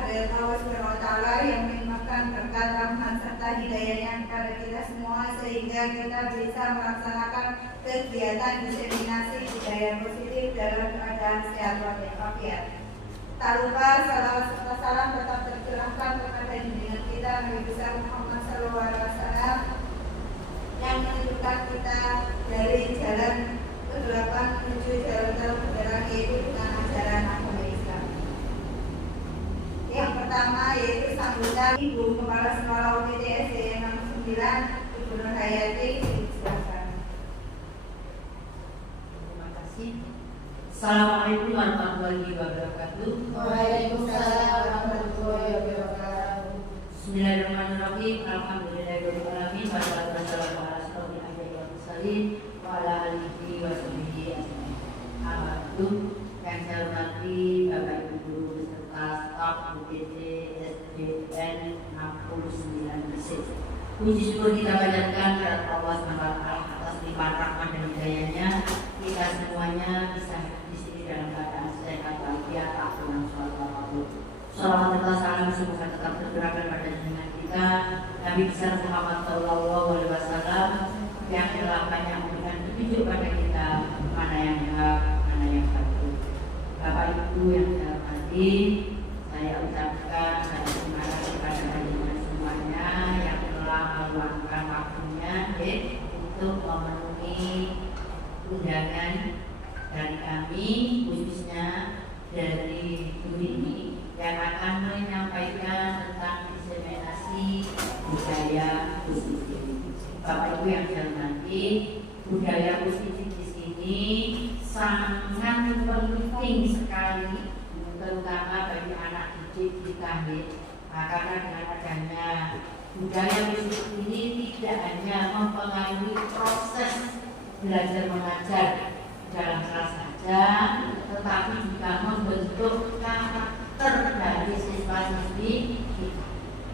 kepada Allah Subhanahu wa Ta'ala yang melimpahkan berkat rahmat serta hidayahnya kepada kita semua sehingga kita bisa melaksanakan kegiatan diseminasi budaya positif dalam keadaan sehat walafiat. Tak lupa salawat serta salam tetap tercurahkan kepada junjungan kita Nabi besar Muhammad SAW yang menunjukkan kita dari jalan kegelapan menuju jalan terang yaitu dengan ajaran agama Islam. Yang pertama yaitu sambutan Ibu Kepala Sekolah UPT SD 69 Ibu Nur Hayati. Silakan. Terima kasih. Assalamualaikum warahmatullahi wabarakatuh. Waalaikumsalam warahmatullahi wabarakatuh. Bismillahirrahmanirrahim. Alhamdulillahirabbil alamin. Wassalatu wassalamu ala asyrofil anbiya'i wal mursalin wa ala alihi wa sahbihi ajmain. Alhamdulillah yang saya hormati Bapak Ibu guru beserta staf UPT SDN 69 Gresik. Puji syukur kita panjatkan kepada Allah SWT atas limpahan rahmat dan hidayahnya. Kita semuanya bisa di sini dalam keadaan sehat walafiat, tak kurang suatu apapun. Salawat serta salam semoga tetap tercurahkan pada junjungan kita Nabi besar Muhammad SAW yang telah banyak memberikan petunjuk pada kita mana yang hak, mana yang batil. Bapak Ibu yang saya hormati, saya ucapkan terima kasih kepada kalian semuanya yang telah meluangkan waktunya untuk memenuhi undangan dari kami, khususnya dari guru ini yang akan menyampaikan tentang diseminasi budaya positif. Bapak Ibu yang saya hormati, budaya positif di sini sangat penting sekali, terutama bagi anak didik kita. Karena dengan adanya budaya positif ini tidak hanya mempengaruhi proses belajar mengajar dalam kelas saja, tetapi juga membentuk karakter dari siswa-siswi kita.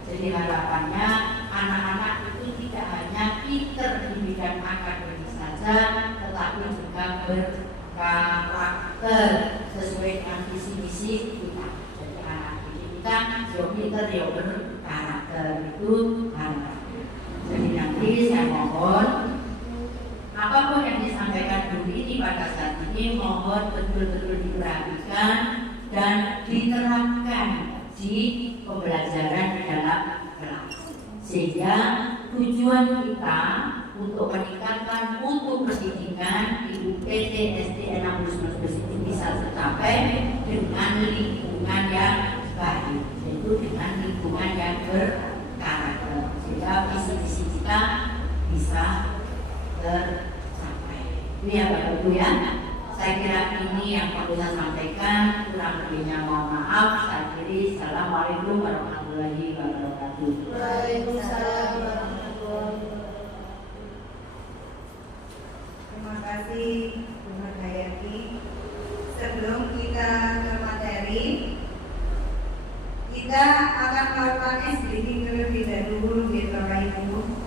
Jadi harapannya anak-anak itu tidak hanya pinter di bidang akademik saja, tetapi juga berkarakter sesuai dengan visi-misi kita. Jadi anak didik kita yang pinter yang berkarakter itu harapannya. Jadi nanti saya mohon apapun yang disampaikan guru ini pada saat ini mohon betul-betul diperhatikan dan diterapkan di pembelajaran di dalam kelas, sehingga tujuan kita untuk meningkatkan mutu pendidikan di UPT SD 69 Gresik bisa tercapai dengan lingkungan yang baik, yaitu dengan lingkungan yang berkarakter, sehingga visi-visi kita bisa tercapai. Ini ya Bapak Ibu ya. Saya kira ini yang perlu saya sampaikan. Kurang lebihnya mohon maaf. Saya kiri. Assalamualaikum warahmatullahi wabarakatuh. Waalaikumsalam warahmatullahi wabarakatuh. Terima kasih Bu Nur Hayati. Sebelum kita ke materi, kita akan melakukan SBD terlebih dahulu di Bapak Ibu.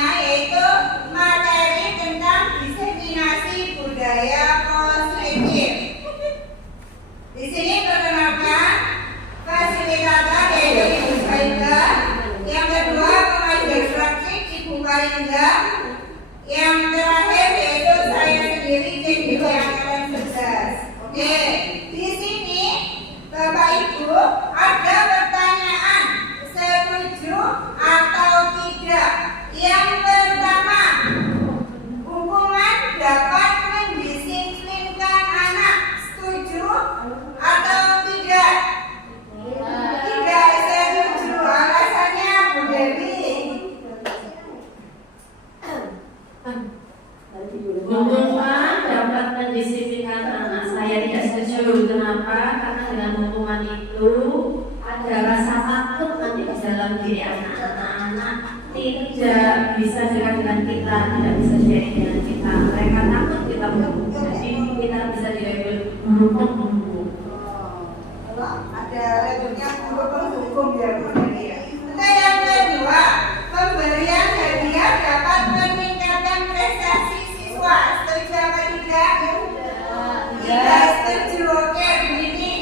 yaitu materi tentang diseminasi budaya positif. Di sini perkenalkan fasilitator yaitu Ibu Saida, yang kedua pengajar praktik Ibu Karinda, yang terakhir yaitu saya sendiri Jenderal Angkatan 11. Oke, di sini Bapak Ibu ada pertanyaan setuju atau tidak. Yang pertama, hukuman dapat mendisiplinkan anak, setuju atau tidak? Tidak setuju. Alasannya Bu Dewi. Hukuman dapat mendisiplinkan anak. Saya tidak setuju. Kenapa? Karena dengan hukuman itu ada rasa takut nanti di dalam diri anak-anak tidak bisa dekat dengan kita, tidak bisa sharing dengan kita. Mereka takut kita berhukum. Jadi kita bisa dilabel berhukum. Ada labelnya guru penghukum ya Bu Dewi. Yang kedua, pemberian hadiah dapat meningkatkan prestasi siswa. Setuju apa tidak? Tidak setuju. Oke, begini.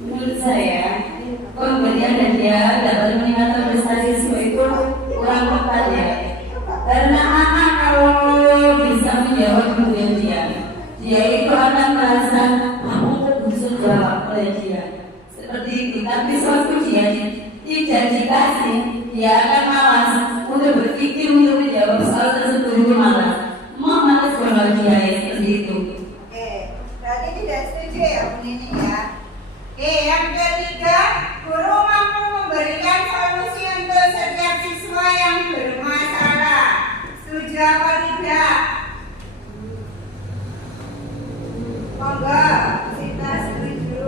Menurut saya, pemberian hadiah dapat meningkatkan prestasi siswa itu kurang tepat ya. Karena anak kalau bisa menjawab kemudian dia itu akan merasa aku bisa jawab oleh dia seperti itu. Tapi suatu dia tidak dikasih, dia akan malas untuk berpikir untuk menjawab soal tersebut. Itu malas kalau dia seperti itu. Oke, berarti tidak setuju ya Bu Nini ya. Oke, yang ketiga, guru mampu memberikan solusi untuk setiap siswa yang bermasalah. Setuju apa tidak? Monggo, kita setuju.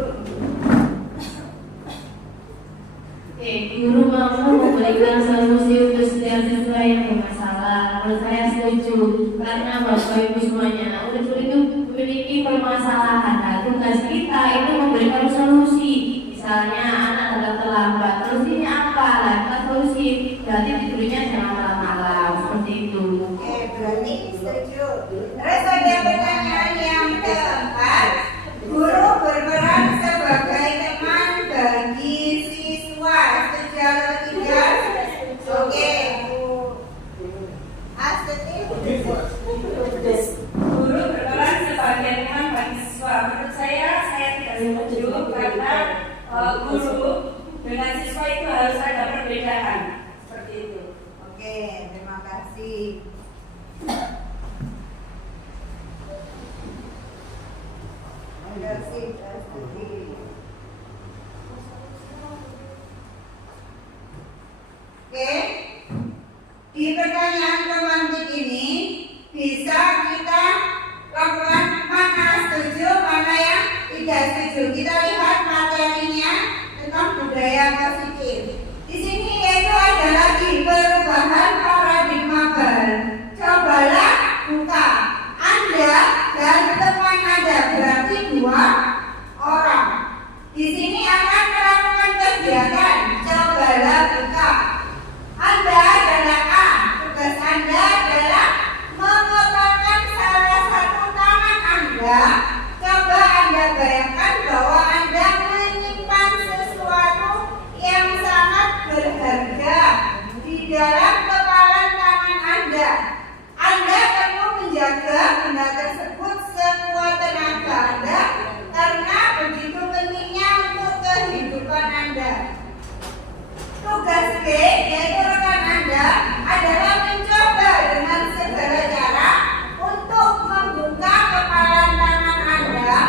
Guru mampu memberikan solusi untuk setiap siswa yang bermasalah. Menurut saya setuju, karena Bapak Ibu semuanya, murid itu memiliki permasalahan. Nah, tugas kita itu memberikan solusi. Misalnya anak datang terlambat, solusinya apa? Nah, kita solusi. Berarti diberinya jangan malam-malam seperti itu. Oke, berarti setuju. Terus ada pertanyaan yang keempat, guru berperan sebagai teman bagi siswa. Setuju atau tidak? Oke. Astuti. Guru berperan sebagai teman bagi siswa. Menurut saya tidak setuju karena guru dengan siswa itu harus ada perbedaan seperti itu. Oke, terima kasih. Terima kasih, Astuti. Oke, di pertanyaan pemantik ini bisa kita lakukan mana setuju, mana yang tidak setuju. Kita lihat materinya tentang budaya positif. Di sini yaitu ada lagi perubahan paradigma baru. Cobalah buka. Anda dan teman Anda berarti 2 orang. Di sini akan melakukan kegiatan. Cobalah buka. Anda adalah A. Tugas Anda adalah mengepakkan salah satu tangan Anda. Coba Anda bayangkan bahwa Anda menyimpan sesuatu yang sangat berharga di dalam kepalan tangan Anda. Anda perlu menjaga benda tersebut sekuat tenaga Anda karena begitu pentingnya untuk kehidupan Anda. Tugas B yaitu rekan Anda adalah mencoba dengan segala cara untuk membuka kepalan tangan Anda.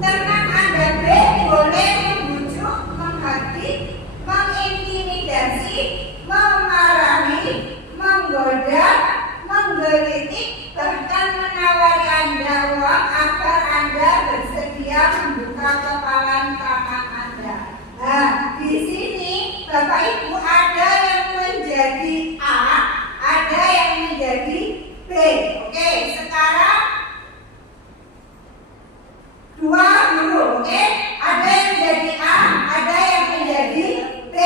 Tangan Anda B boleh membujuk, menghadik, mengintimidasi, memarahi, menggoda, menggelitik, bahkan menawari Anda uang agar Anda bersedia membuka kepalan tangan Anda. Nah, di sini Bapak Ibu ada yang menjadi A, ada yang menjadi B. Oke, sekarang 2 dulu. Oke, ada yang menjadi A, ada yang menjadi B.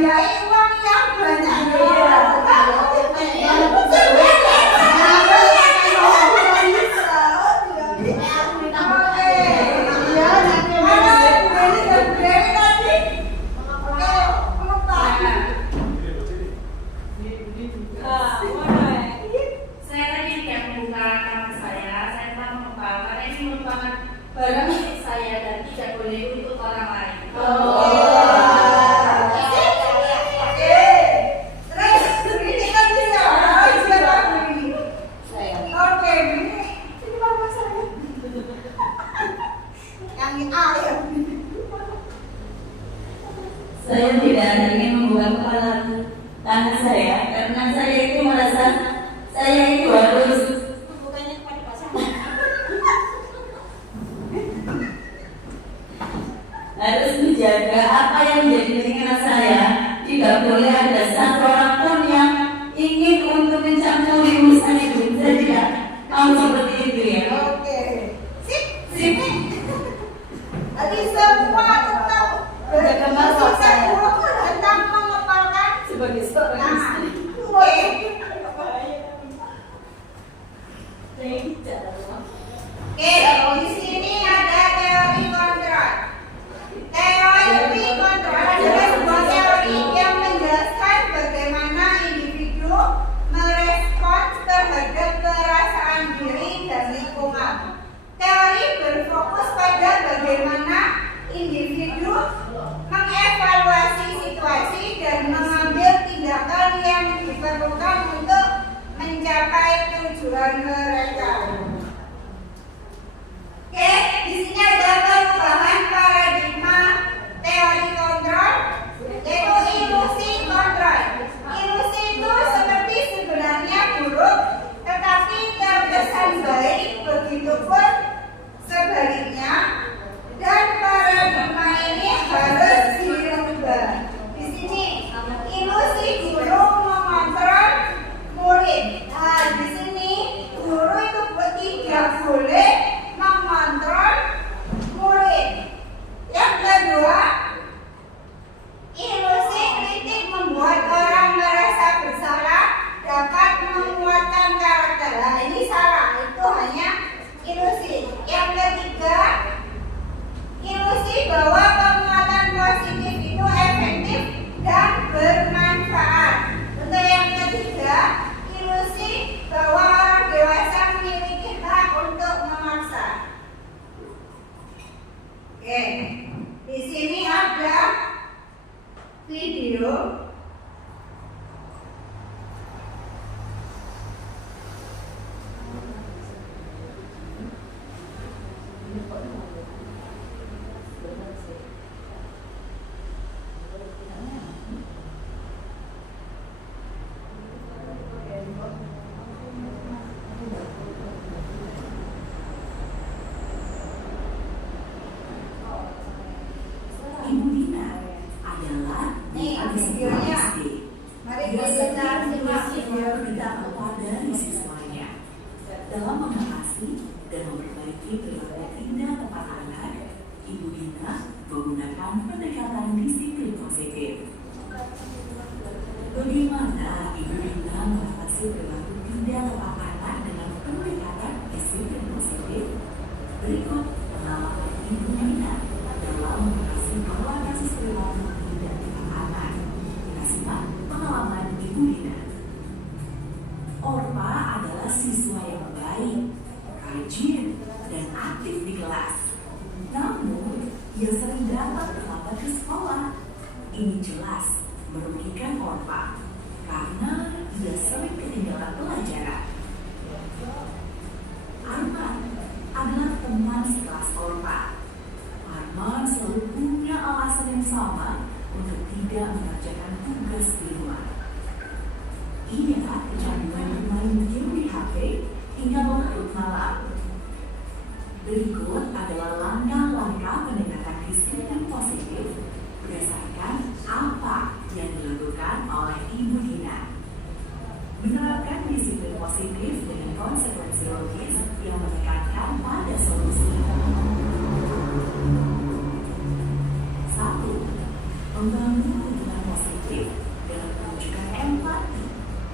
membiayai uang yang banyak. Saya tadi tidak membuka tangan saya telah mengembang karena ini merupakan barang milik saya dan tidak boleh untuk orang lain. Saya tidak ingin membuka kepala tangan saya karena saya itu merasa saya itu harus menjaga apa yang menjadi keinginan saya. Tidak boleh ada satu orang pun yang ingin untuk mencampuri urusan itu. Saya tidak mau seperti itu ya. Oke. Sip. Tadi semua tentang mengepalkan Sebagai seorang istri. Di sini ada teori kontrol. Teori kontrol adalah sebuah teori yang menjelaskan bagaimana individu merespons terhadap perasaan diri dan lingkungan. Teori berfokus pada bagaimana individu mengevaluasi situasi dan mengambil tindakan yang diperlukan untuk mencapai tujuan mereka. Oke, di sini ada perubahan paradigma teori kontrol, yaitu ilusi kontrol. Ilusi itu seperti sebenarnya buruk, tetapi terkesan baik, begitupun sebaliknya. Dan paradigma ini harus dirubah. Di sini ilusi guru mengontrol murid. Nah, di sini guru itu tidak boleh mengontrol murid. Yang kedua, ilusi kritik membuat orang merasa bersalah, dapat menguatkan karakter. Nah, ini salah, itu hanya ilusi. Yang ketiga, ilusi bahwa penguatan positif itu efektif dan bermanfaat. Untuk yang ketiga, ilusi bahwa orang dewasa memiliki hak untuk memaksa. Oke, di sini ada video. Ibu Dina adalah Videonya. Mari kita simak video kita. kepada siswanya dalam mengawasi dan memperbaiki perilaku indah tempat anak. Ibu Dina menggunakan pendekatan disiplin positif. Bagaimana Ibu Dina mengatasi perilaku indah tempat anak dengan pendekatan disiplin positif? Berikut pengalaman Ibu Dina dalam mengatasi pola kasus perilaku indah tempat anak. Kita simak pengalaman Ibu Dina. Orpa adalah siswa yang baik, rajin, dan aktif di kelas. Namun, ia sering datang terlambat ke sekolah. Ini jelas merugikan Orpa karena ia sering ketinggalan pelajaran. Arman adalah teman sekelas Orpa. Arman selalu punya alasan yang sama untuk tidak mengerjakan tugas di rumah. Ia kecanduan bermain game di HP hingga larut malam. Berikut adalah langkah-langkah pendekatan disiplin positif berdasarkan apa yang dilakukan oleh Ibu Dina. Menerapkan disiplin positif dengan konsekuensi logis yang menekankan pada solusi. 1. Membangun hubungan positif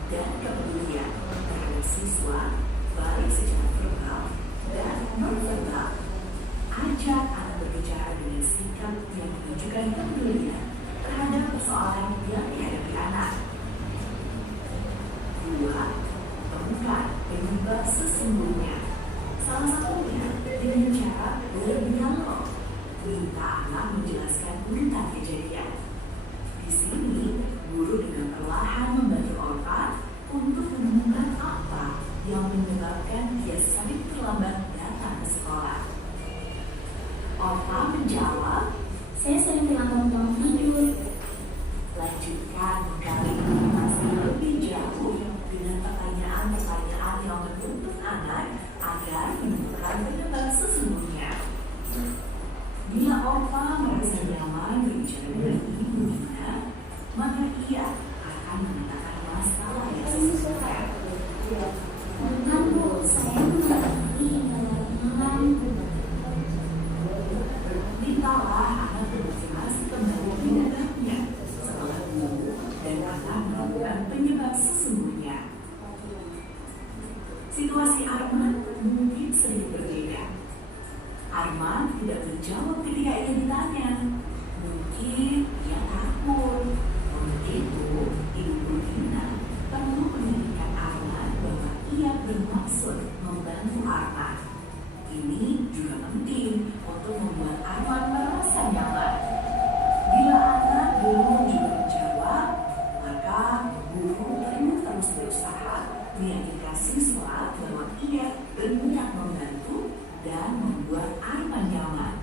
dan kepedulian terhadap siswa, baik secara verbal dan non-verbal. Ajak anak berbicara dengan sikap yang menunjukkan kepedulian terhadap persoalan yang dihadapi anak. 2. Temukan penyebab sesungguhnya. Salah satunya dengan cara berdialog. Minta anak menjelaskan urutan kejadian. Di sini, guru dengan perlahan membantu Orfa untuk menemukan apa yang menyebabkan dia sering terlambat datang ke sekolah. Orfa menjawab, Saya sering terlambat bangun tidur. lanjutkan menggali informasi lebih jauh dengan pertanyaan-pertanyaan yang menuntut anak agar menemukan penyebab sesungguhnya. Bila Orfa merasa nyaman berbicara dengan ibunya, maka ia akan mengatakan masalah yang sesungguhnya. Bukan Bu, saya mengalami hingga larut malam. Mintalah anak bermotivasi kembali penyebabnya setelah guru dan anak menemukan penyebab sesungguhnya. Situasi Arman mungkin sedikit berbeda. Arman tidak menjawab ketika ia ditanya. Mungkin ia takut. Untuk itu, Ibu Dina perlu mengingatkan Arman bahwa ia bermaksud membantu Arman. Ini juga penting untuk membuat Arman merasa nyaman. Bila anak belum juga menjawab, maka guru perlu terus berusaha meyakinkan siswa bahwa ia berniat membantu dan membuat Arman nyaman.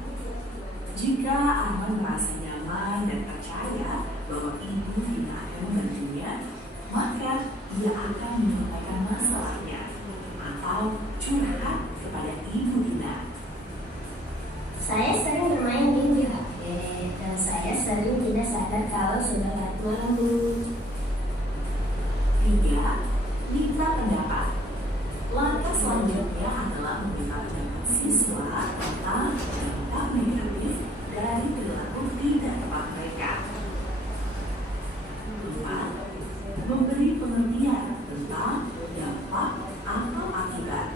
Jika Arman merasa nyaman dan percaya bahwa Ibu Dina akan membantunya, maka ia akan menyampaikan masalahnya atau curhat kepada Ibu Dina. Saya sering bermain game di HP dan saya sering tidak sadar kalau sudah larut malam Bu. 3. Minta pendapat. Langkah selanjutnya adalah meminta pendapat siswa tentang dampak negatif dari perilaku tidak tepat mereka. 4. Memberi pengertian tentang dampak atau akibat.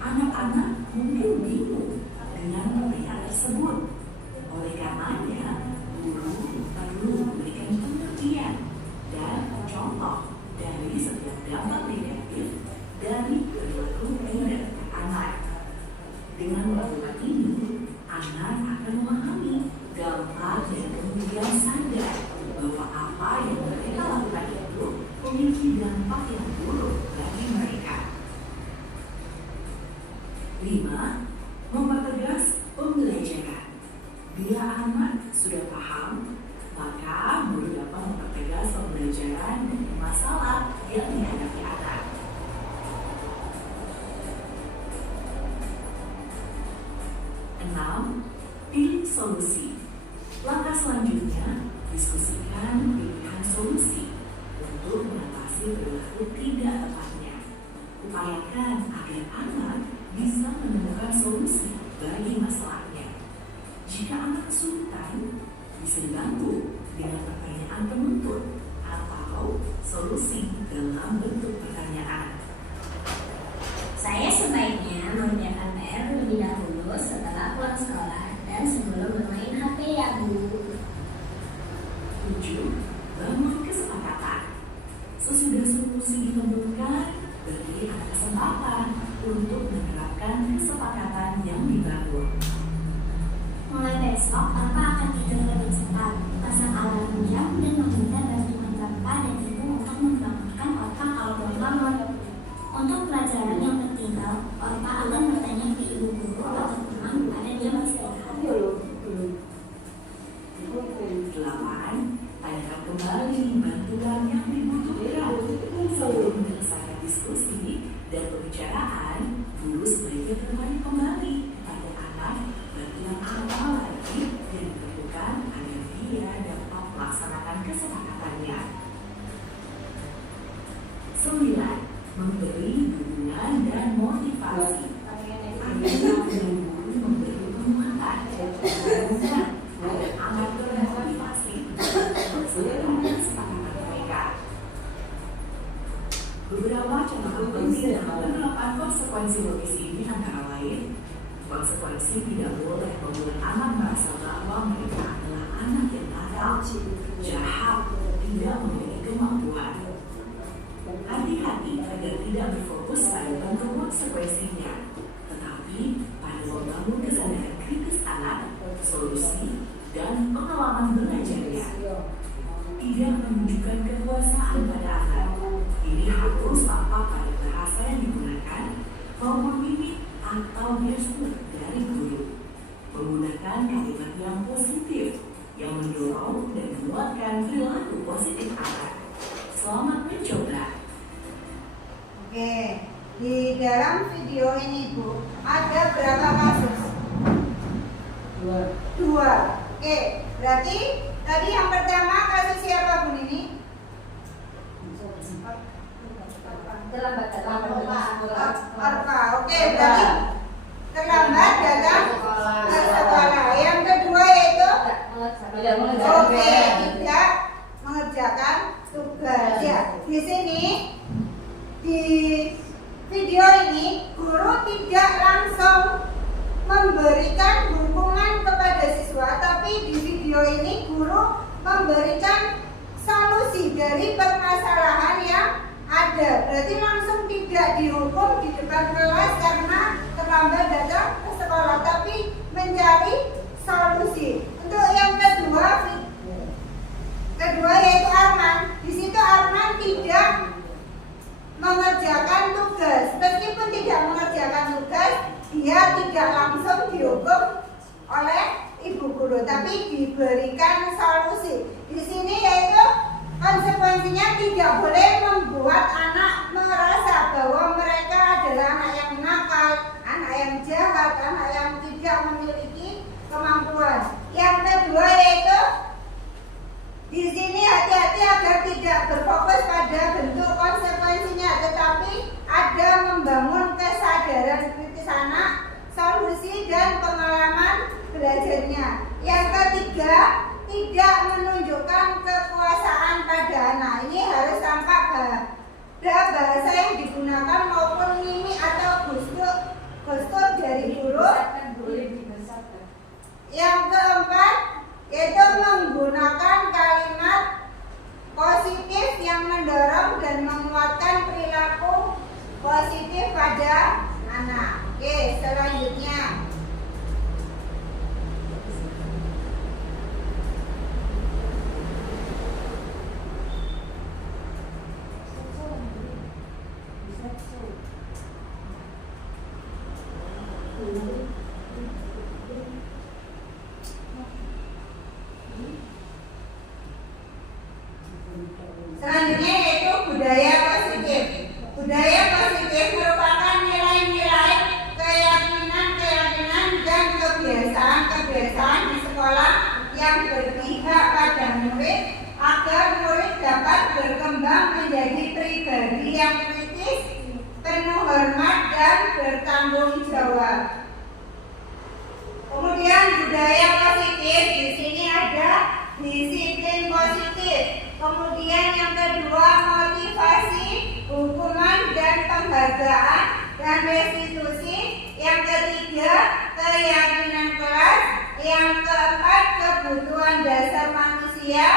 Anak-anak mungkin bingung dengan pengertian tersebut. Oleh karenanya, guru perlu memberikan pengertian dan contoh dari setiap dampak negatif dari perilaku tidak anak. Dengan melakukan ini, anak akan memahami dampak dan kemudian sadar bahwa apa yang mereka lakukan itu memiliki dampak yang buruk bagi mereka. 5. Mempertegas pembelajaran. Bila anak sudah paham, maka guru dapat mempertegas pembelajaran dan masalah yang dihadapi anak. 6. Pilih solusi. Langkah selanjutnya, diskusikan pilihan solusi untuk mengatasi perilaku tidak tepatnya. Upayakan agar anak bisa menemukan solusi bagi masalahnya. Jika anak kesulitan, bisa dibantu dengan pertanyaan penuntut atau solusi dalam bentuk pertanyaan. Saya sebaiknya mengerjakan PR lebih dahulu setelah pulang sekolah dan sebelum bermain HP ya Bu. 7. Bangun kesepakatan. Sesudah solusi ditemukan, beri anak kesempatan untuk menerapkan kesepakatan yang dibangun. Mulai besok, Papa akan tidur lebih cepat, pasang alarm jam dan meminta bantuan Papa dan Ibu untuk membangunkan Papa kalau belum bangun. Untuk pelajaran yang tertinggal, Papa akan bertanya ke Ibu Guru atau teman pada jam istirahat. 8. Tanyakan kembali bantuan yang dibutuhkan. Sebelum menyelesaikan diskusi dan pembicaraan, guru sebaiknya bertanya kembali pada anak bantuan apa lagi yang diperlukan agar dia dapat melaksanakan kesepakatannya. 9. Memberi dukungan dan motivasi. Anak dan guru memberi penguatan dukungan agar anak termotivasi melaksanakan kesepakatan mereka. Beberapa catatan penting dalam penerapan konsekuensi logis ini antara lain, konsekuensi tidak boleh membuat anak merasa bahwa mereka adalah anak yang nakal, jahat, tidak memiliki kemampuan. Hati-hati agar tidak berfokus pada bentuk konsekuensinya, tetapi pada membangun kesadaran kritis anak, solusi, dan pengalaman belajarnya. Tidak menunjukkan kekuasaan pada anak. Ini harus tampak pada bahasa yang digunakan maupun mimik atau gestur dari guru. Menggunakan kalimat yang positif, yang mendorong dan menguatkan perilaku positif anak. Selamat mencoba. Oke, di dalam video ini Bu, ada berapa kasus? Dua. Oke, berarti tadi yang pertama kasus siapa Bu Nini? Arfa. Oke, berarti terlambat datang ke sekolah. Yang kedua yaitu tidak mengerjakan tugas. Ya, di sini di video ini guru tidak langsung memberikan hukuman kepada siswa, tapi di video ini guru memberikan solusi dari permasalahan yang ada. Berarti langsung tidak dihukum di depan kelas karena terlambat datang ke sekolah, tapi mencari solusi. Untuk yang kedua yaitu Arman. Di situ Arman tidak mengerjakan tugas. Meskipun tidak mengerjakan tugas, dia tidak langsung dihukum oleh ibu guru, tapi diberikan solusi. Di sini yaitu konsekuensinya tidak boleh membuat anak merasa bahwa mereka adalah anak yang nakal, anak yang jahat, anak yang tidak memiliki kemampuan. Yang kedua yaitu di sini hati-hati agar tidak berfokus pada bentuk konsekuensinya, tetapi ada membangun kesadaran kritis anak, solusi dan pengalaman belajarnya. Yang ketiga, tidak menunjukkan kekuasaan pada anak. Ini harus tampak pada bahasa yang digunakan maupun mimik atau gestur dari guru. Yang keempat yaitu menggunakan kalimat positif yang mendorong dan menguatkan perilaku positif pada anak. Oke, selanjutnya yaitu budaya positif. Budaya positif merupakan nilai-nilai, keyakinan dan kebiasaan di sekolah yang berpihak pada murid agar murid dapat berkembang menjadi pribadi yang kritis, penuh hormat dan bertanggung jawab. Kemudian budaya positif, di sini ada disiplin positif. Kemudian yang kedua motivasi, hukuman dan penghargaan dan restitusi. Yang ketiga keyakinan kelas. Yang keempat kebutuhan dasar manusia.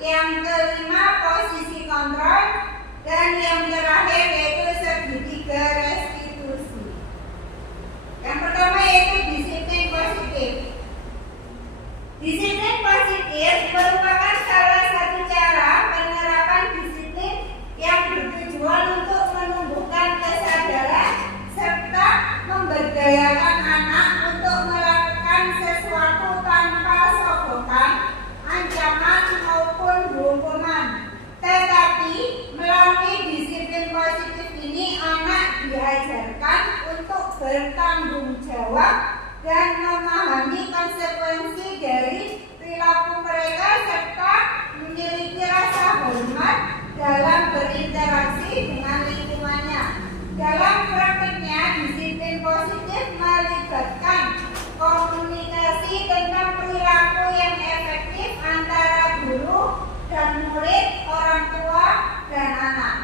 Yang kelima posisi kontrol. Dan yang terakhir yaitu segitiga restitusi. Yang pertama yaitu disiplin positif. Disiplin positif merupakan salah satu cara penerapan disiplin yang bertujuan untuk menumbuhkan kesadaran serta memberdayakan anak untuk melakukan sesuatu tanpa sogokan, ancaman maupun hukuman. Tetapi melalui disiplin positif ini anak diajarkan untuk bertanggung jawab dan memahami konsekuensi dari perilaku mereka serta memiliki rasa hormat dalam berinteraksi dengan lingkungannya. Dalam praktiknya, disiplin positif melibatkan komunikasi tentang perilaku yang efektif antara guru dan murid, orang tua dan anak.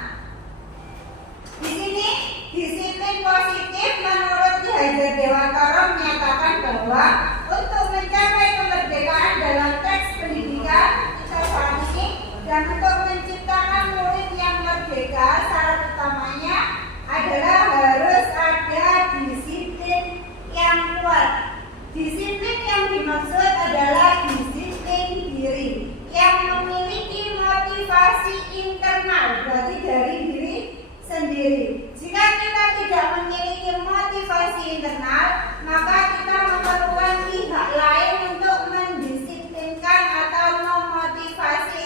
bahwa untuk mencapai kemerdekaan dalam teks pendidikan kita saat ini dan untuk menciptakan murid yang merdeka, syarat utamanya adalah harus ada disiplin yang kuat. Disiplin yang dimaksud adalah disiplin diri yang memiliki motivasi internal, berarti dari diri sendiri. Jika kita tidak memiliki motivasi internal, maka kita memerlukan pihak lain untuk mendisiplinkan atau memotivasi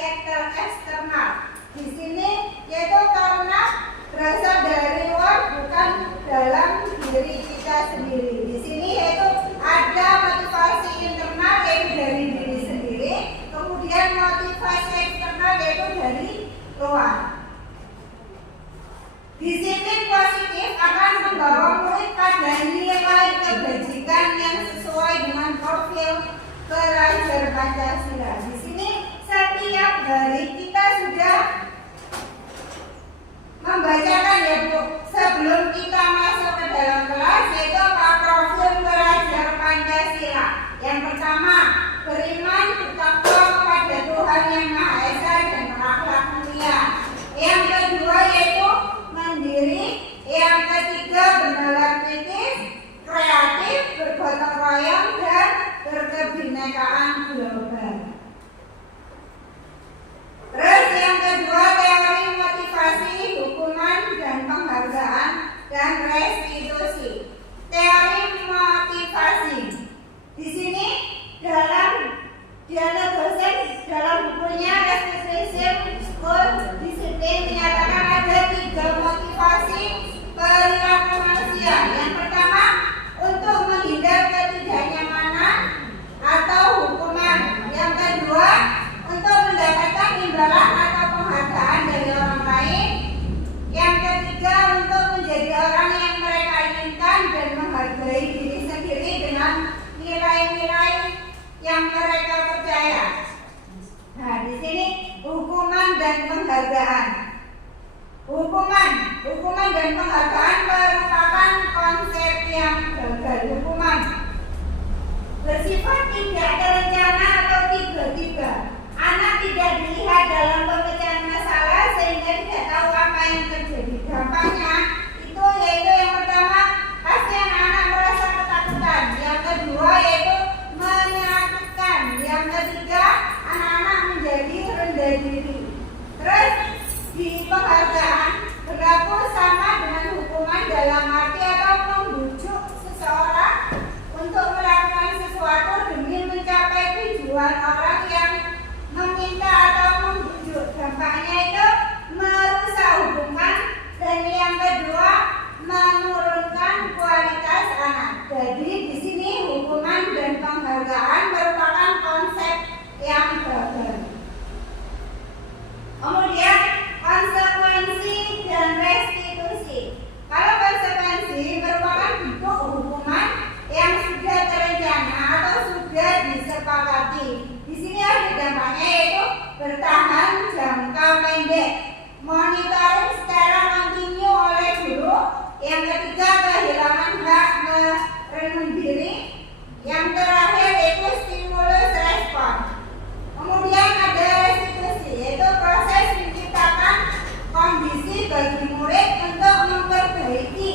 eksternal. Di sini yaitu karena berasal dari luar, bukan dalam diri kita sendiri. Di sini yaitu ada motivasi internal yaitu dari diri sendiri, kemudian motivasi eksternal yaitu dari luar. Disiplin positif akan membawa murid pada nilai kebajikan yang sesuai dengan profil pelajar Pancasila. Di sini setiap hari kita sudah membacakan ya Bu, sebelum kita masuk ke dalam kelas, yaitu profil pelajar Pancasila. Yang pertama, beriman bertakwa kepada Tuhan Yang Maha Esa dan berakhlak mulia. Yang kedua yaitu mandiri. Yang ketiga, bernalar kritis, kreatif, bergotong royong, dan berkebinekaan global. Terus yang kedua, teori motivasi, hukuman dan penghargaan dan restitusi. Teori motivasi. Di sini dalam Diana dosen dalam bukunya Restitution School Disiplin menyatakan ada 3 motivasi perilaku manusia. Yang pertama, untuk menghindar ketidaknyamanan atau hukuman. Yang kedua, untuk mendapatkan imbalan atau penghargaan dari orang lain. Yang ketiga, untuk menjadi orang yang mereka inginkan dan menghargai diri sendiri dengan nilai-nilai yang mereka percaya. Nah, di sini hukuman dan penghargaan. Hukuman dan penghargaan merupakan konsep yang gagal. Hukuman bersifat tidak terencana atau tiba-tiba. Anak tidak dilihat dalam pemecahan masalah sehingga tidak tahu apa yang terjadi. Dampaknya itu yaitu yang pertama, pasti anak-anak merasa ketakutan. Yang kedua yaitu menakutkan. Yang ketiga, anak-anak menjadi rendah diri. Terus di penghargaan berlaku sama dengan hukuman dalam arti atau membujuk seseorang untuk melakukan sesuatu demi mencapai tujuan orang yang meminta atau membujuk. Dampaknya itu merusak hubungan dan yang kedua menurunkan kualitas anak. Jadi di sini hukuman dan penghargaan merupakan konsep yang gagal. Kemudian konsekuensi dan restitusi. Kalau konsekuensi merupakan bentuk hukuman yang sudah terencana atau sudah disepakati. Di sini ada dampaknya yaitu bertahan jangka pendek, monitoring secara kontinu oleh guru. Yang ketiga, kehilangan hak merenung diri. Yang terakhir yaitu stimulus respon. Kemudian ada restitusi, yaitu proses menciptakan kondisi bagi murid untuk memperbaiki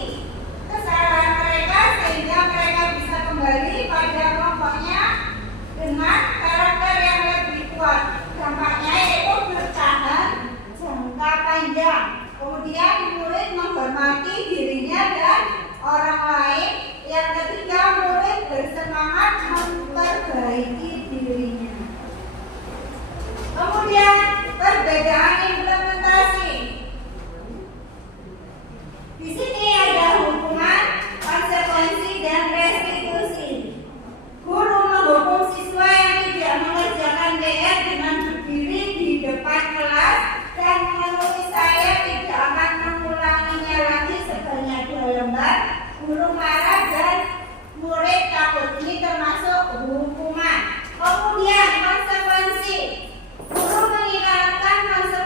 kesalahan mereka sehingga mereka bisa kembali pada kelompoknya dengan karakter yang lebih kuat. Dampaknya yaitu bertahan jangka panjang. Kemudian murid menghormati dirinya dan orang lain. Yang ketiga, murid bersemangat memperbaiki dirinya. Kemudian perbedaan implementasi. Di sini ada hukuman, konsekuensi dan restitusi. Guru menghukum siswa yang tidak mengerjakan PR dengan berdiri di depan kelas dan menulis saya tidak akan mengulanginya lagi sebanyak 2 lembar. Guru marah dan murid takut. Ini termasuk hukuman. Kemudian konsekuensi. Guru mengingatkan konsekuensi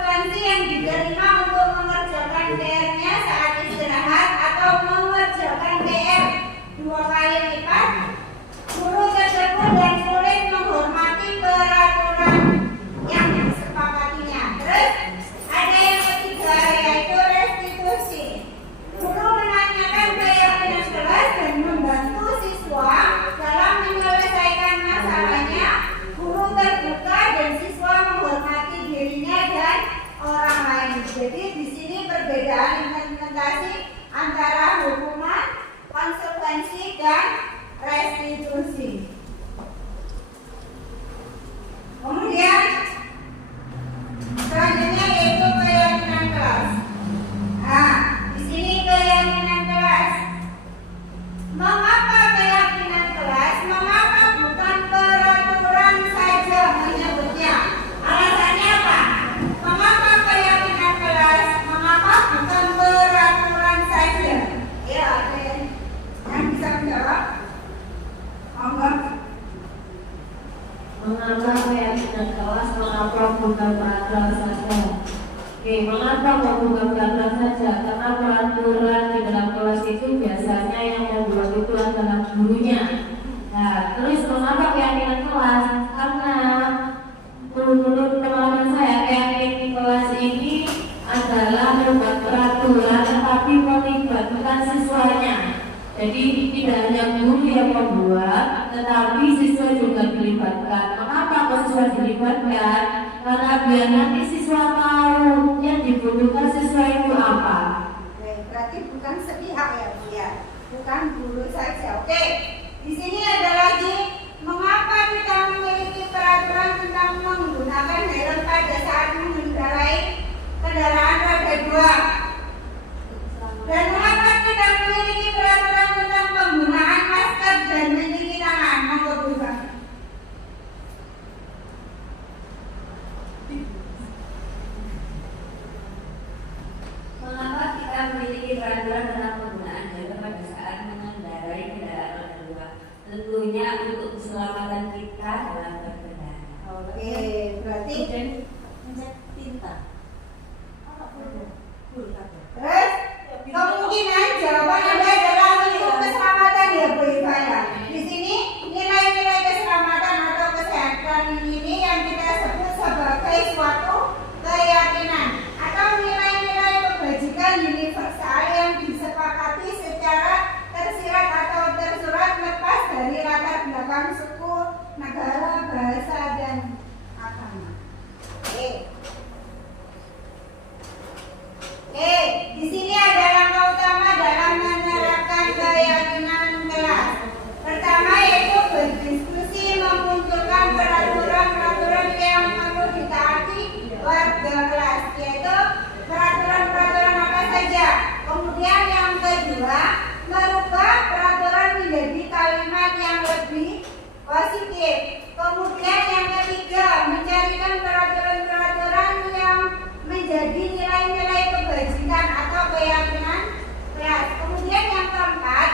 orang lain. Jadi di sini perbedaan implementasi antara hukuman, konsekuensi, dan restitusi. Kemudian selanjutnya yaitu keyakinan kelas. Nah, di sini keyakinan kelas. Mengapa keyakinan kelas? Mengapa bukan peraturan saja menyebutnya? Alasannya apa? Mengapa keyakinan kelas? Mengapa bukan peraturan saja? Ya, ada yang bisa menjawab? Monggo. Mengapa keyakinan kelas? Mengapa bukan peraturan saja? Oke, mengapa kok bukan peraturan saja? Karena peraturan di dalam kelas itu biasanya yang membuat itu adalah gurunya. Nah, terus mengapa keyakinan kelas? Karena menurut pengalaman saya, keyakinan kelas ini adalah membuat peraturan tetapi melibatkan siswanya. Jadi tidak hanya guru yang membuat, tetapi siswa juga dilibatkan. Mengapa kok siswa dilibatkan? Karena biar nanti siswa tahu yang dibutuhkan siswa itu apa. Berarti bukan sepihak ya Bu ya, bukan guru saja. Oke, di sini ada lagi mengapa kita memiliki peraturan tentang menggunakan helm pada saat mengendarai kendaraan roda 2. Dan mengapa kita memiliki peraturan tentang penggunaan masker dan mencuci tangan? Monggo Bu. Mengapa kita memiliki peraturan tentang penggunaan helm pada saat mengendarai kendaraan roda 2? Tentunya untuk keselamatan kita dalam berkendara. Oke, berarti Mencet tinta. terus kemungkinan jawaban Anda adalah untuk keselamatan ya Bu Iva ya. Di sini nilai-nilai keselamatan atau kesehatan ini yang kita sebut sebagai suatu keyakinan atau nilai-nilai kebajikan universal yang disepakati secara tersirat atau tersurat lepas dari latar belakang suku, negara, bahasa, dan agama. Di sini ada langkah utama dalam menerapkan keyakinan kelas. Pertama yaitu berdiskusi memunculkan peraturan-peraturan yang perlu ditaati warga kelas, yaitu peraturan-peraturan apa saja. Kemudian yang kedua, merubah peraturan menjadi kalimat yang lebih positif. Kemudian yang ketiga, mencarikan peraturan-peraturan yang menjadi nilai-nilai kebajikan atau keyakinan kelas. Kemudian yang keempat,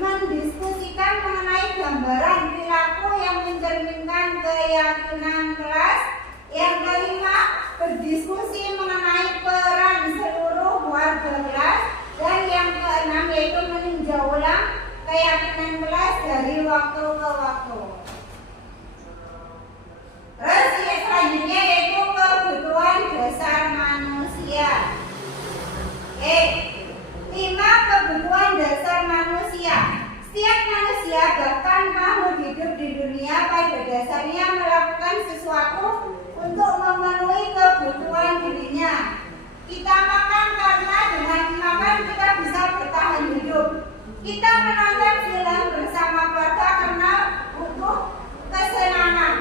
mendiskusikan mengenai gambaran perilaku yang mencerminkan keyakinan kelas. Yang kelima, berdiskusi mengenai peran seluruh warga kelas. Dan yang keenam yaitu meninjau ulang keyakinan kelas dari waktu ke waktu. Terus yang selanjutnya yaitu kebutuhan dasar manusia. 5 kebutuhan dasar manusia. Setiap manusia bahkan makhluk hidup di dunia pada dasarnya melakukan sesuatu untuk memenuhi kebutuhan dirinya. Kita makan karena dengan makan kita bisa bertahan hidup. Kita menonton film bersama keluarga karena butuh kesenangan.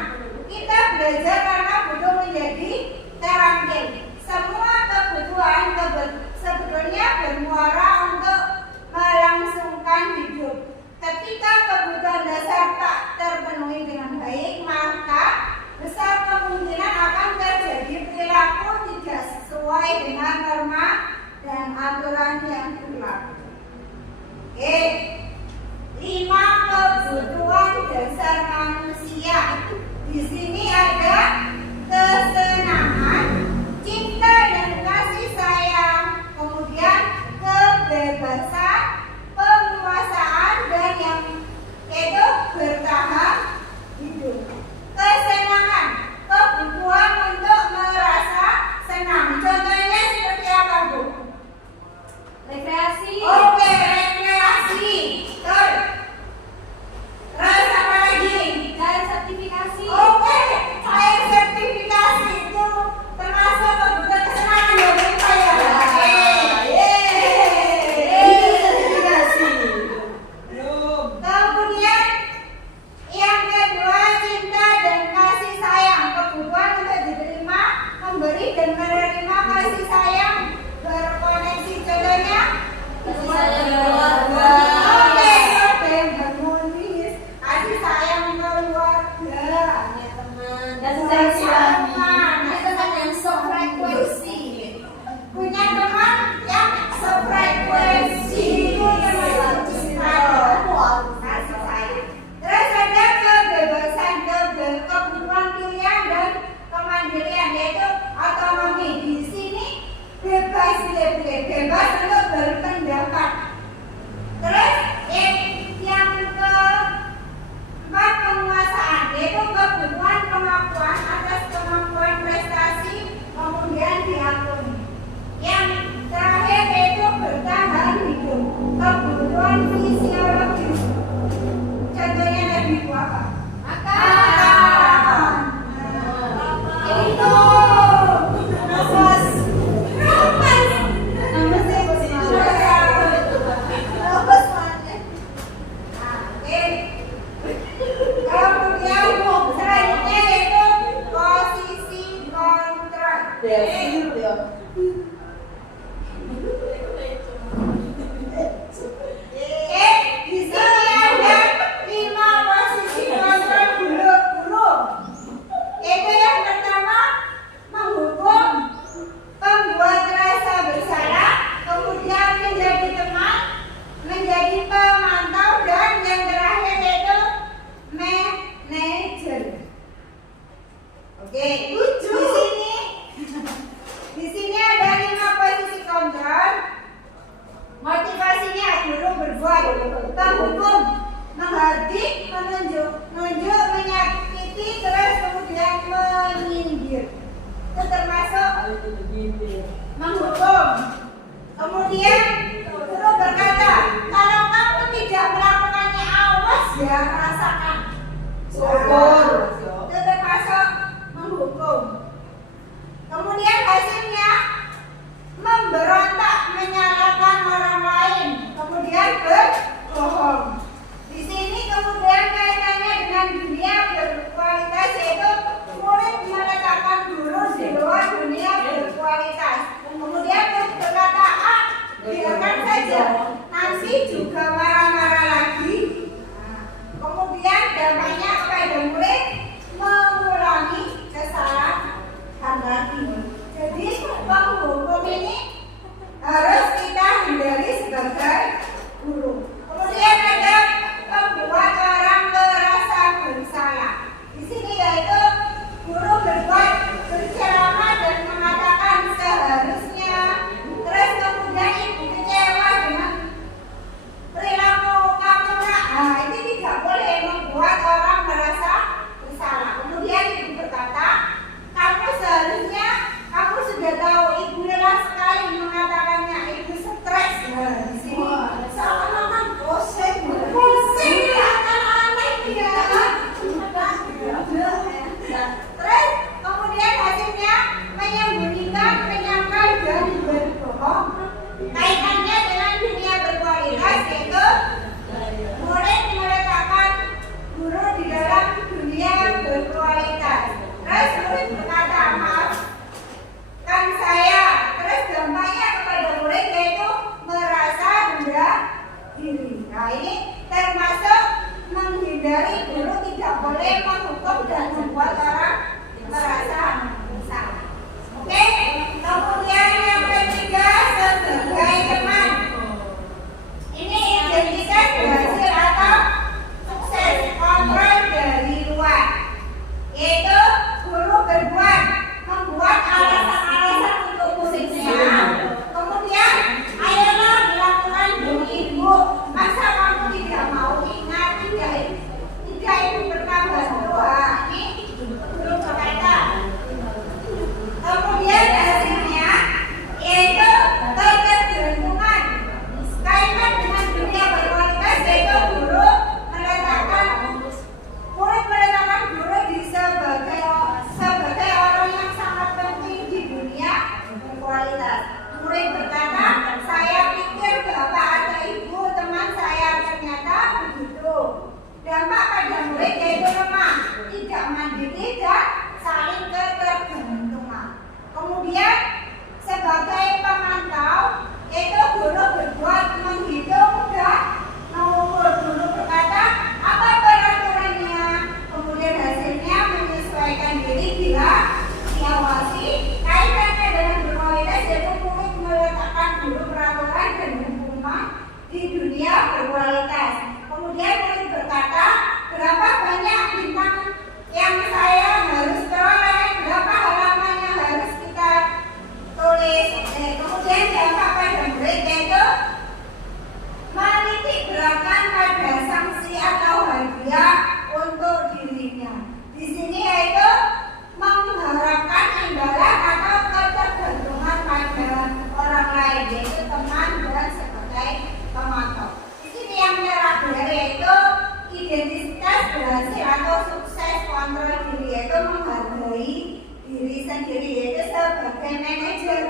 Kita belajar karena butuh menjadi terampil. Semua kebutuhan sebetulnya bermuara untuk melangsungkan hidup. Ketika kebutuhan dasar tak terpenuhi dengan baik, maka besar kemungkinan akan terjadi perilaku tidak sesuai dengan norma dan aturan yang berlaku. 5 kebutuhan dasar manusia. Di sini ada kesenangan, saling keluarga. Oke, yang harmonis, kasih sayang keluarga, ya teman. Dan sayang teman yang sefrekuensi. Punya teman yang sefrekuensi. Kasih sayang. Terus ada kebebasan, kebutuhan pilihan dan kemandirian, yaitu otonomi. Di sini bebas untuk berpendapat. Terus yang keempat penguasaan, yaitu kebutuhan pengakuan atas kemampuan prestasi kemudian diakui. Yang terakhir yaitu bertahan hidup, kebutuhan fisiologis. Contohnya Nabi apa? Makan. Itu nafas. Kemudian selanjutnya yaitu posisi kontrak. Di sini ada 5 posisi kontrak buruk. Itu yang pertama menghukum, membuat rasa bersalah, kemudian menjadi teman, menjadi pemantau, dan yang terakhir yaitu manajer. Oke, di sini ada 5 posisi kontrol. Motivasinya dulu berbuat, menghukum, menghardik, menunjuk, menyakiti, terus kemudian menyindir. Itu termasuk menghukum. Kemudian guru berkata, kalau kamu tidak melakukannya, awas ya, rasakan. Itu termasuk menghukum. Kemudian hasilnya memberontak, menyalahkan orang lain, kemudian berbohong. Di sini kemudian kaitannya dengan dunia berkualitas, yaitu murid meletakkan guru di luar dunia berkualitas. Kemudian berkata, biarkan saja, nanti juga marah-marah lagi. Kemudian dampaknya kepada murid mengulangi kesalahan lagi. Jadi penghukum ini harus kita hindari sebagai guru. Kemudian ada membuat orang merasa bersalah. Di sini yaitu guru berbuat berceramah dan mengatakan seharusnya. Terus kemudian ibu kecewa dengan perilaku kamu nak. Ini tidak boleh membuat orang merasa bersalah. Kemudian ibu berkata, kamu seharusnya, kamu sudah tahu ibu lelah sekali mengatakannya, ibu stres. Di sini seakan-akan bosen anak-anak dia. Terus kemudian hasilnya menyembunyikan, menyangkal, dan berbohong. Kaitannya dengan dunia berkualitas, yaitu murid meletakkan guru di dalam dunia berkualitas. Terus murid berkata, maaf kan saya. Terus dampaknya kepada murid yaitu merasa rendah diri. Nah, ini termasuk menghindari guru tidak boleh menghukum dan membuat orang merasa bersalah. Oke, kemudian yang ketiga sebagai teman. Ini identitas berhasil atau sukses kontrol dari luar, yaitu guru membuat alasan-alasan untuk muridnya. Kemudian ayolah dilakukan demi ibu. Masa kamu tidak mau ingat, tidak ibu bertambah doa. Ini guru berkata. Kemudian hasilnya yaitu ketergantungan. Kaitan dengan dunia berkualitas, yaitu guru meletakkan guru di sebagai orang yang sangat penting di dunia berkualitas. Murid berkata, saya pikir bapak atau ibu teman saya, ternyata begitu. Dampak pada murid yaitu lemah, tidak mandiri, dan saling ketergantungan. Kemudian sebagai pemantau, yaitu guru berbuat Jadi bila diawasi kaitannya dengan berkualitas, yaitu murid meletakkan dulu peraturan dan hukuman di dunia berkualitas. Kemudian murid berkata, berapa banyak bintang yang saya harus peroleh, berapa halaman yang harus kita tulis. Kemudian dampak pada murid yaitu menitik beratkan pada sanksi atau hadiah untuk dirinya. Di sini yaitu mengharapkan imbalan atau ketergantungan pada orang lain, yaitu teman dan sebagai pemantau. Di sini yang merah yaitu identitas berhasil atau sukses kontrol diri, yaitu menghargai diri sendiri, yaitu sebagai manajer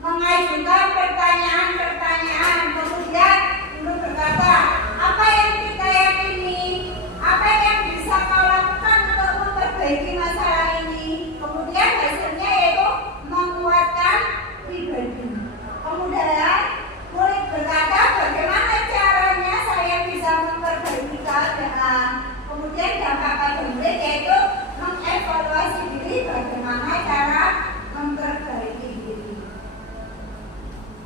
mengajukan pertanyaan-pertanyaan. Kemudian guru berkata, apa yang kita yakini, apa yang bisa kau lakukan untuk memperbaiki masalah ini. Kemudian hasilnya yaitu menguatkan pribadi. Kemudian murid berkata, bagaimana caranya saya bisa memperbaiki keadaan. Kemudian dampak pada murid yaitu mengevaluasi diri, bagaimana cara memperbaiki diri.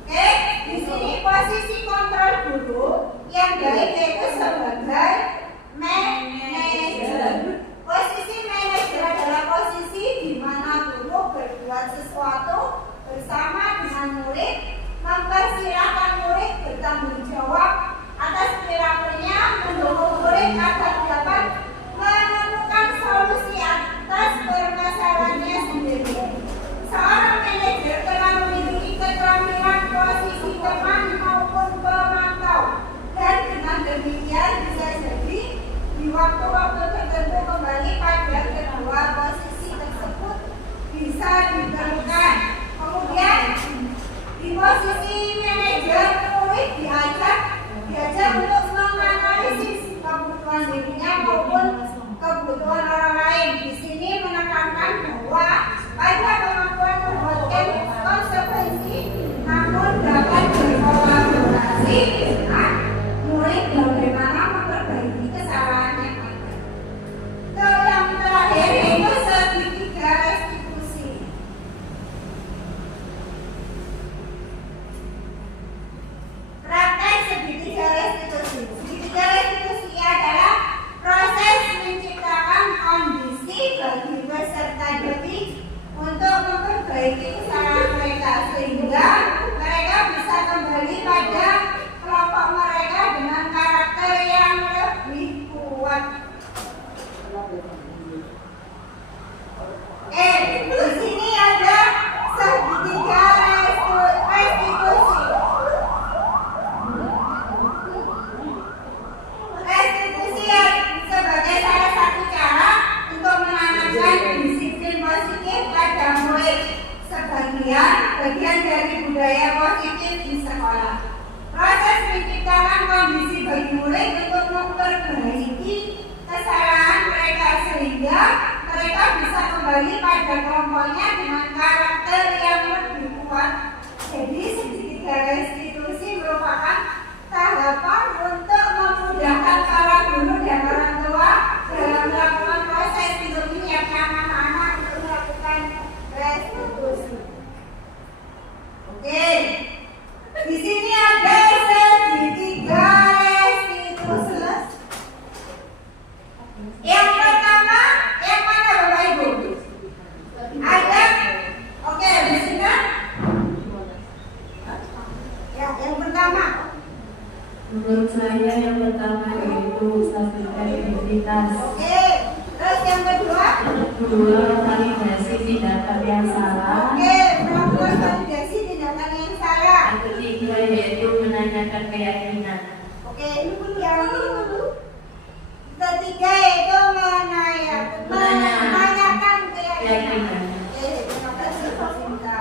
Oke, di sini posisi kontrol guru yang baik yaitu sebagai manajer. Posisi manajer adalah posisi di mana guru berbuat sesuatu bersama dengan murid, mempersilahkan murid bertanggung jawab atas perilakunya, mendukung murid agar dapat menemukan solusi atas permasalahannya sendiri. Seorang manajer telah memiliki keterampilan posisi teman maupun pemantau, dan dengan demikian bisa jadi di waktu-waktu tertentu kembali pada kedua posisi tersebut bisa diperlukan. Kemudian di posisi manajer, murid diajak untuk menganalisis kebutuhan dirinya maupun kebutuhan orang lain. Di sini menekankan bahwa pada kemampuan membuat konsekuensi, namun dapat berkolaborasi dengan murid bagaimana memperbaiki kesalahan yang ada. Yang terakhir yaitu segitiga restitusi. Praktek segitiga restitusi. Segitiga restitusi adalah proses menciptakan kondisi bagi peserta didik untuk memperbaiki kesalahan mereka sehingga mereka bisa kembali pada kelompok mereka dengan karakter yang lebih kuat. Di sini ada segitiga restitusi. Restitusi sebagai salah satu cara untuk menanamkan disiplin positif pada murid, bagian dari budaya positif di sekolah. Proses menciptakan kondisi bagi murid untuk memperbaiki kesalahan mereka sehingga mereka bisa kembali pada kelompoknya dengan karakter yang lebih kuat. Jadi segitiga restitusi merupakan tahapan untuk memudahkan para guru dan orang tua dalam melakukan proses untuk menyiapkan anak-anak untuk melakukan restitusi. Oke, di sini ada segitiga restitusi. Yang pertama, yang mana Bapak Ibu? Ada? Oke, di sini. Ya, yang pertama. Menurut saya yang pertama yaitu stabilitas identitas. Oke, terus yang kedua? Yang kedua, validasi tindakan yang salah. Oke, melakukan validasi tindakan yang salah. Yang ketiga yaitu menanyakan keyakinan. Oke, yang ketiga yaitu menanyakan keyakinan. Oke, terima kasih Pak Sinta.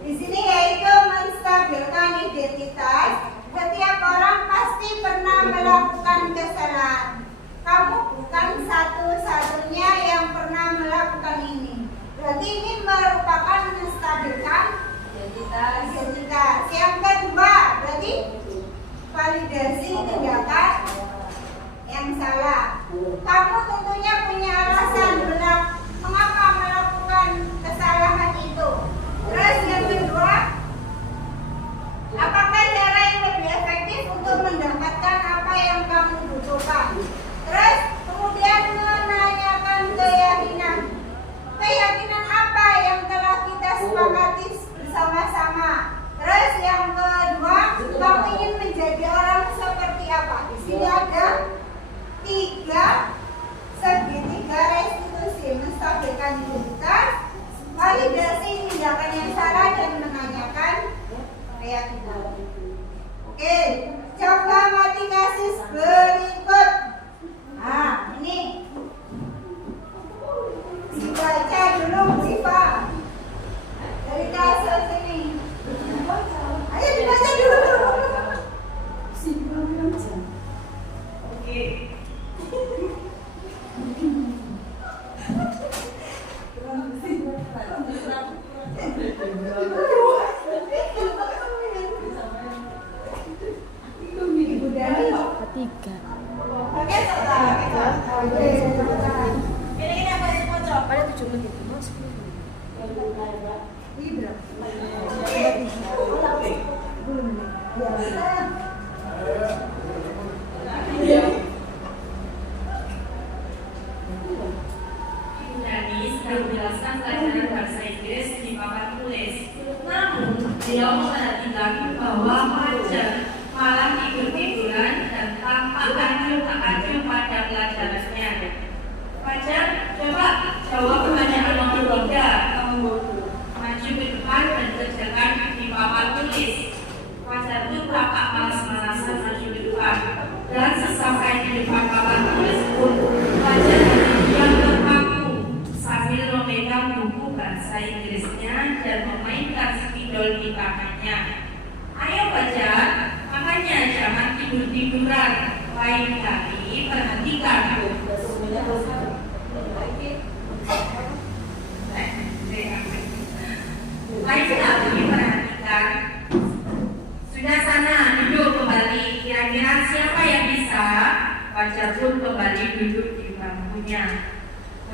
Di sini yaitu menstabilkan identitas. Setiap orang pasti pernah melakukan kesalahan. Kamu bukan satu-satunya yang pernah melakukan ini. Berarti ini merupakan menstabilkan identitas. Yang kedua, berarti validasi tindakan yang salah. Kamu tentunya punya alasan akuntabilitas, validasi tindakan yang salah dan menanyakan reaksinya. Oke, coba mati kasus berikut. Nah, ini dibaca dulu Siva dari kasus ini. Ayo dibaca dulu. Oke. Ibu Dani Ketiga. oke oke. Ini apa yang pojok? Pada 7 menit. Mas. Ini berapa? Ibu Dani sedang menjelaskan pelajaran bahasa Inggris di papan tulis. Namun, beliau memperhatikan bahwa Fajar malah tidur-tiduran dan tampak acuh tak acuh pada pelajarannya. Fajar, coba jawab pertanyaan nomor 3. Maju ke depan dan kerjakan di papan tulis. Fajar pun tampak malas-malasan maju ke depan. Dan sesampai di depan papan tulis pun, Fajar diam terpaku sambil memegang buku bahasa Inggrisnya dan memainkan spidol di tangannya. Ayo Fajar, makanya jangan tidur-tiduran. Lain kali perhatikan. Lain kali perhatikan. Sudah sana, duduk kembali. Kira-kira siapa yang bisa? Fajar pun kembali duduk di bangkunya.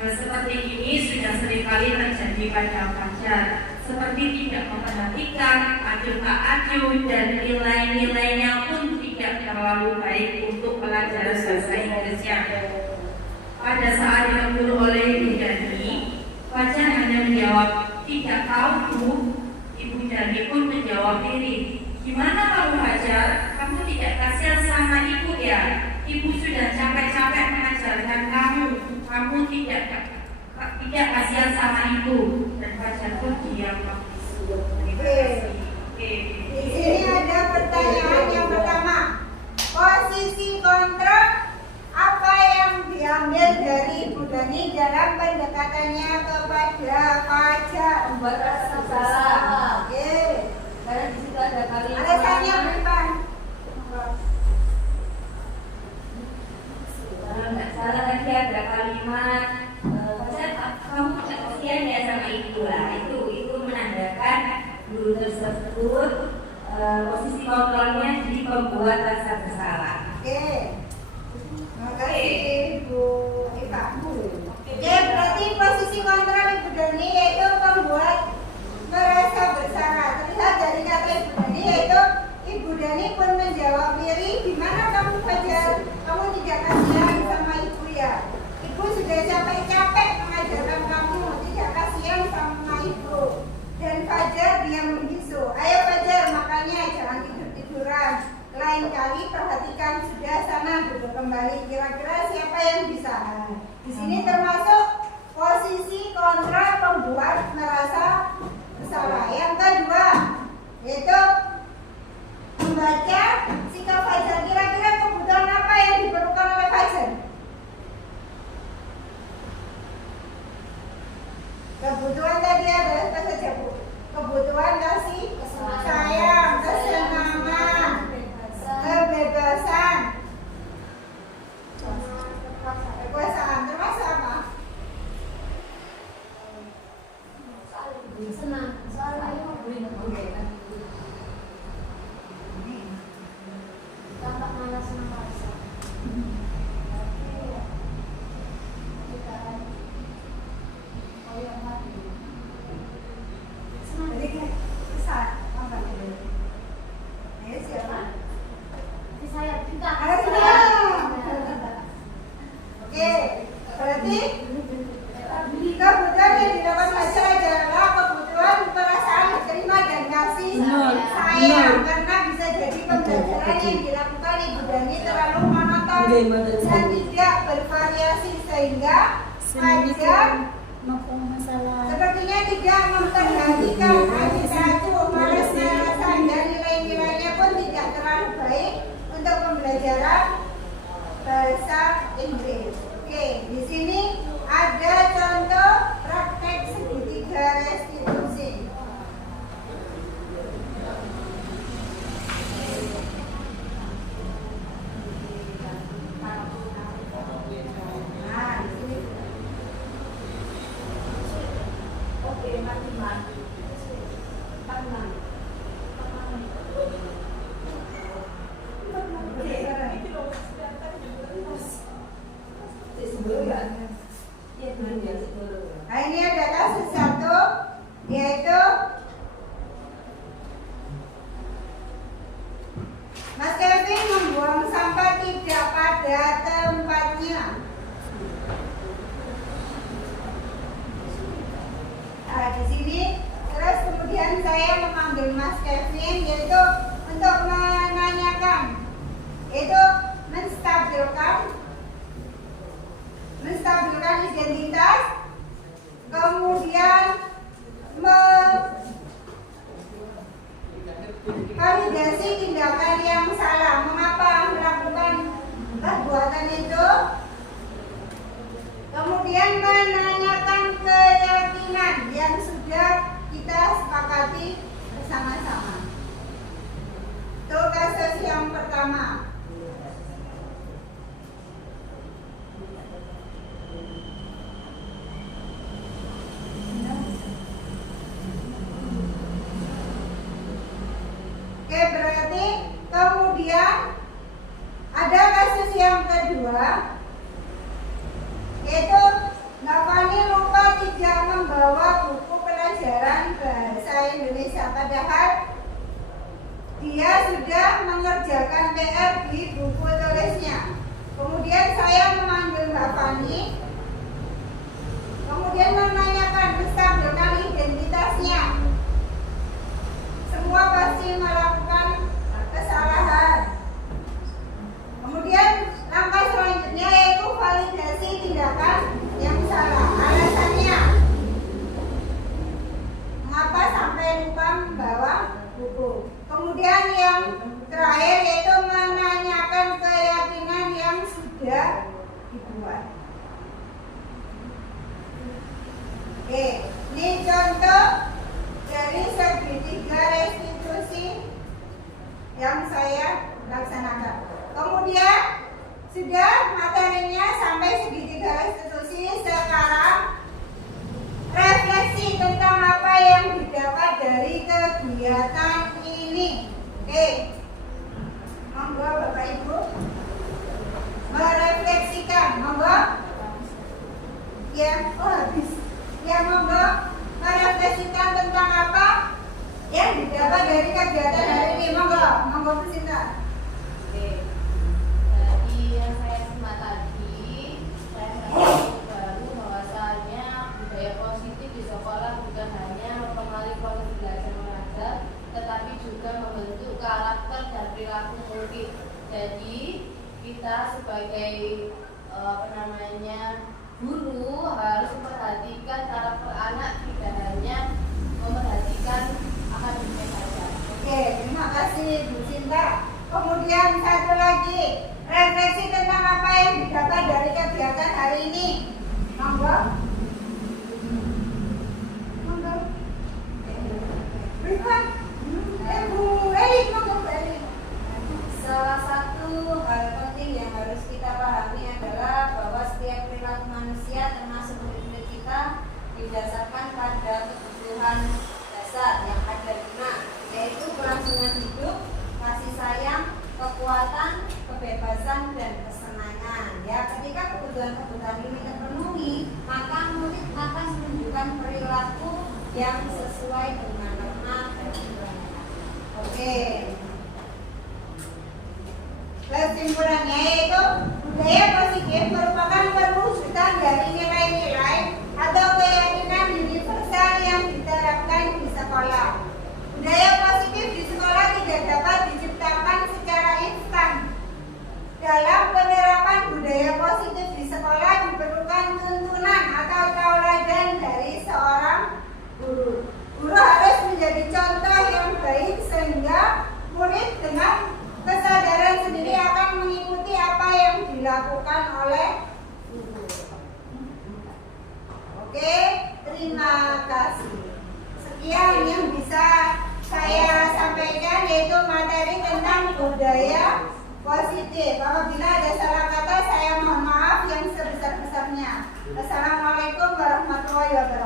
Seperti ini sudah seringkali terjadi pada Fajar. Seperti tidak memperhatikan, acuh tak acuh, dan nilai-nilainya pun tidak terlalu baik untuk pelajaran bahasa Inggrisnya. Pada saat ditegur oleh Ibu Dani, Fajar hanya menjawab, tidak tahu Bu. Ibu Dani pun menjawab diri, gimana kamu Fajar? Kamu tidak kasihan sama ibu ya? Ibu sudah capek-capek mengajarkan kamu. Kamu tidak kasihan sama ibu. Dan Fajar pun diam. Di sini ada pertanyaan yang pertama. Posisi kontrak apa yang diambil dari Ibu Dani dalam pendekatannya kepada Fajar? Merasa salah. Oke. Karena di situ ada kalimat. Alasannya apa? Kalau nggak salah tadi ada kalimat Fajar, kamu tidak kasihan ya sama ibu lah. Itu menandakan guru tersebut posisi kontrolnya di pembuat rasa bersalah. Oke. Terima kasih Bu Eva. Oke, berarti posisi kontrol Ibu Dani yaitu membuat merasa bersalah. Terlihat dari kata Ibu Dani yaitu Ibu Dani pun menjawab diri, gimana kamu Fajar? Kamu tidak kasihan sama ibu ya? Ibu sudah capek-capek mengajarkan kamu, tidak kasihan sama ibu. Dan Fajar diam membisu. Ayo Fajar, makanya jangan tidur-tiduran. Lain kali perhatikan, sudah sana duduk kembali. Kira-kira siapa yang bisa? Di sini termasuk posisi kontra pembuat merasa bersalah. Yang kedua yaitu membaca sikap Fajar. Kira-kira kebutuhan apa yang diperlukan oleh Fajar? Kebutuhan tadi adalah apa saja Bu? Kebutuhan kasih sayang, kesenangan, kebebasan, kekuasaan. Termasuk apa? Senang. Tampak malas senang rasa. Jadi kesan apa itu? Siapa? Saya juga. Oke, berarti kebutuhan yang didapat Fajar adalah kebutuhan perasaan berterima dan kasih sayang, karena bisa jadi pembelajaran yang dilakukan Ibu Dani terlalu monoton dan tidak bervariasi sehingga Fajar pembelajaran bahasa Inggris. Oke, di sini ada contoh praktek segitiga restitusi. Nah, di sini. Oke, 45. Nah, ini ada kasus satu, yaitu Mas Kevin membuang sampah tidak pada tempatnya. Nah, di sini terus kemudian saya memanggil Mas Kevin, yaitu untuk menanyakan, itu menstabilkan identitas, kemudian validasi tindakan yang salah. Mengapa melakukan perbuatan itu? Kemudian menanyakan keyakinan yang sudah kita sepakati bersama-sama. Itu kasus yang pertama. Oke, berarti kemudian ada kasus yang kedua, yaitu Navani lupa tidak membawa buku pelajaran bahasa Indonesia, padahal dia sudah mengerjakan PR di buku tulisnya. Kemudian saya memanggil Navani, kemudian menanyakan menstabilkan identitasnya. Semua pasti melakukan kesalahan. Kemudian langkah selanjutnya yaitu validasi tindakan yang salah. Alasannya, mengapa sampai lupa membawa buku. Kemudian yang terakhir yaitu menanyakan keyakinan yang sudah dibuat. Oke, ini contoh dari segitiga restitusi yang saya laksanakan. Kemudian sudah materinya sampai segitiga restitusi. Sekarang refleksi tentang apa yang didapat dari kegiatan ini. Oke, monggo Bapak Ibu merefleksikan. Monggo. Ya, oh habis. Ya, monggo merefleksikan tentang apa yang didapat dari kegiatan hari ini. Monggo Bu Sinta. Oke, jadi yang saya simak tadi, saya mendapatkan baru bahwasanya budaya positif di sekolah bukan hanya mempengaruhi proses belajar mengajar, tetapi juga membentuk karakter dan perilaku murid. Jadi kita sebagai guru harus memperhatikan karakter anak, tidak hanya memperhatikan akademik saja. Oke, terima kasih Bu Sinta. Kemudian satu lagi, refleksi tentang apa yang didapat dari kegiatan hari ini. Monggo. Monggo. Berikan. Bu Eli, monggo Bu Eli. Salah satu hal penting yang harus kita pahami adalah bahwa setiap perilaku manusia termasuk murid-murid kita didasarkan pada kebutuhan dasar yang ada 5, yaitu kelangsungan hidup, kasih sayang, kekuatan, kebebasan, dan kesenangan. Ya, ketika kebutuhan-kebutuhan ini terpenuhi, maka murid akan menunjukkan perilaku yang sesuai dengan norma kehidupan. Oke. Kesimpulannya yaitu budaya positif merupakan perwujudan dari nilai-nilai atau keyakinan universal yang diterapkan di sekolah. Budaya positif di sekolah tidak dapat diciptakan secara instan. Dalam penerapan budaya positif di sekolah diperlukan tuntunan atau tauladan dari seorang guru. Guru harus menjadi contoh yang baik sehingga murid dengan kesadaran sendiri akan mengikuti dilakukan oleh guru. Oke, terima kasih. Sekian yang bisa saya sampaikan, yaitu materi tentang budaya positif. Apabila ada salah kata, saya mohon maaf yang sebesar-besarnya. Assalamualaikum warahmatullahi wabarakatuh.